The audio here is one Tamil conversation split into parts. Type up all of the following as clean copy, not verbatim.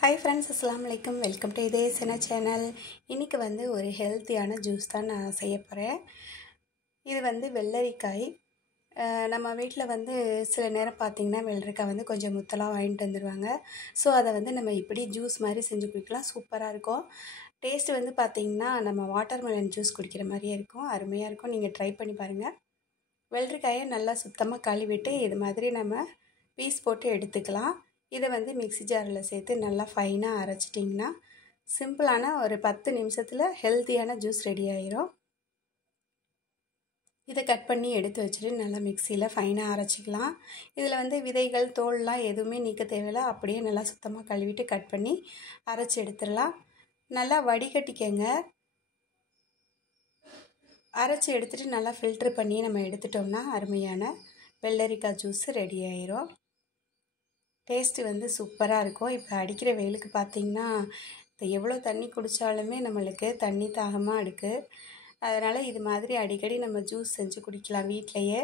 Hi friends, Assalamu alaikum. Welcome to இதே சின்ன சேனல். இன்னைக்கு வந்து ஒரு ஹெல்த்தியான ஜூஸ் தான் நான் செய்ய போகிறேன். இது வந்து வெள்ளரிக்காய். நம்ம வீட்டில் வந்து சில நேரம் பார்த்திங்கன்னா வெள்ளரிக்காய் வந்து கொஞ்சம் முத்தலாக வாங்கிட்டு வந்துடுவாங்க. ஸோ அதை வந்து நம்ம இப்படி ஜூஸ் மாதிரி செஞ்சு குடிக்கலாம். சூப்பராக இருக்கும். டேஸ்ட் வந்து பார்த்திங்கன்னா நம்ம வாட்டர்மெலன் ஜூஸ் குடிக்கிற மாதிரியே இருக்கும். அருமையாக இருக்கும். நீங்கள் ட்ரை பண்ணி பாருங்கள். வெள்ளரிக்காயை நல்லா சுத்தமாக கழுவிட்டு இது மாதிரி நம்ம பீஸ் போட்டு எடுத்துக்கலாம். இதை வந்து மிக்ஸி ஜாரில் சேர்த்து நல்லா ஃபைனாக அரைச்சிட்டிங்கன்னா சிம்பிளான ஒரு 10 நிமிஷத்தில் ஹெல்த்தியான ஜூஸ் ரெடி ஆயிரும். இதை கட் பண்ணி எடுத்து வச்சுட்டு நல்லா மிக்சியில் ஃபைனாக அரைச்சிக்கலாம். இதில் வந்து விதைகள் தோல்லாம் எதுவுமே நீக்க தேவையில்லை. அப்படியே நல்லா சுத்தமாக கழுவிட்டு கட் பண்ணி அரைச்சி எடுத்துடலாம். நல்லா வடிகட்டிக்கங்க. அரைச்சி எடுத்துகிட்டு நல்லா ஃபில்ட்ரு பண்ணி நம்ம எடுத்துட்டோம்னா அருமையான வெள்ளரிக்காய் ஜூஸ் ரெடி ஆயிரும். டேஸ்ட்டு வந்து சூப்பராக இருக்கும். இப்போ அடிக்கிற வெயிலுக்கு பார்த்திங்கன்னா எவ்வளோ தண்ணி குடித்தாலுமே நம்மளுக்கு தண்ணி தாகமாக இருக்குது. அதனால் இது மாதிரி அடிக்கடி நம்ம ஜூஸ் செஞ்சு குடிக்கலாம். வீட்டிலையே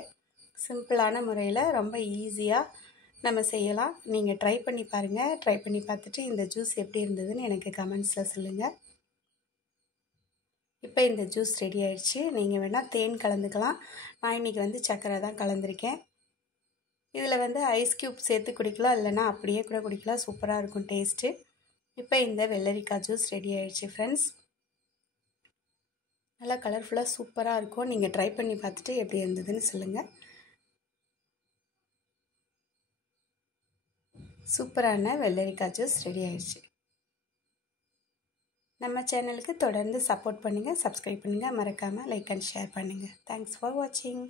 சிம்பிளான முறையில் ரொம்ப ஈஸியாக நம்ம செய்யலாம். நீங்கள் ட்ரை பண்ணி பாருங்கள். ட்ரை பண்ணி பார்த்துட்டு இந்த ஜூஸ் எப்படி இருந்ததுன்னு எனக்கு கமெண்ட்ஸில் சொல்லுங்கள். இப்போ இந்த ஜூஸ் ரெடி ஆயிடுச்சு. நீங்கள் வேணால் தேன் கலந்துக்கலாம். நான் இன்றைக்கி வந்து சர்க்கரை தான் கலந்துருக்கேன். இதில் வந்து ஐஸ் க்யூப் சேர்த்து குடிக்கலாம், இல்லைனா அப்படியே கூட குடிக்கலாம். சூப்பராக இருக்கும் டேஸ்ட்டு. இப்போ இந்த வெள்ளரிக்காய் ஜூஸ் ரெடி ஆயிடுச்சு ஃப்ரெண்ட்ஸ். நல்லா கலர்ஃபுல்லாக சூப்பராக இருக்கும். நீங்கள் ட்ரை பண்ணி பார்த்துட்டு எப்படி இருந்ததுன்னு சொல்லுங்கள். சூப்பரான வெள்ளரிக்காய் ஜூஸ் ரெடி ஆயிடுச்சு. நம்ம சேனலுக்கு தொடர்ந்து சப்போர்ட் பண்ணுங்கள், சப்ஸ்கிரைப் பண்ணுங்கள், மறக்காமல் லைக் அண்ட் ஷேர் பண்ணுங்கள். தேங்க்ஸ் ஃபார் வாட்சிங்.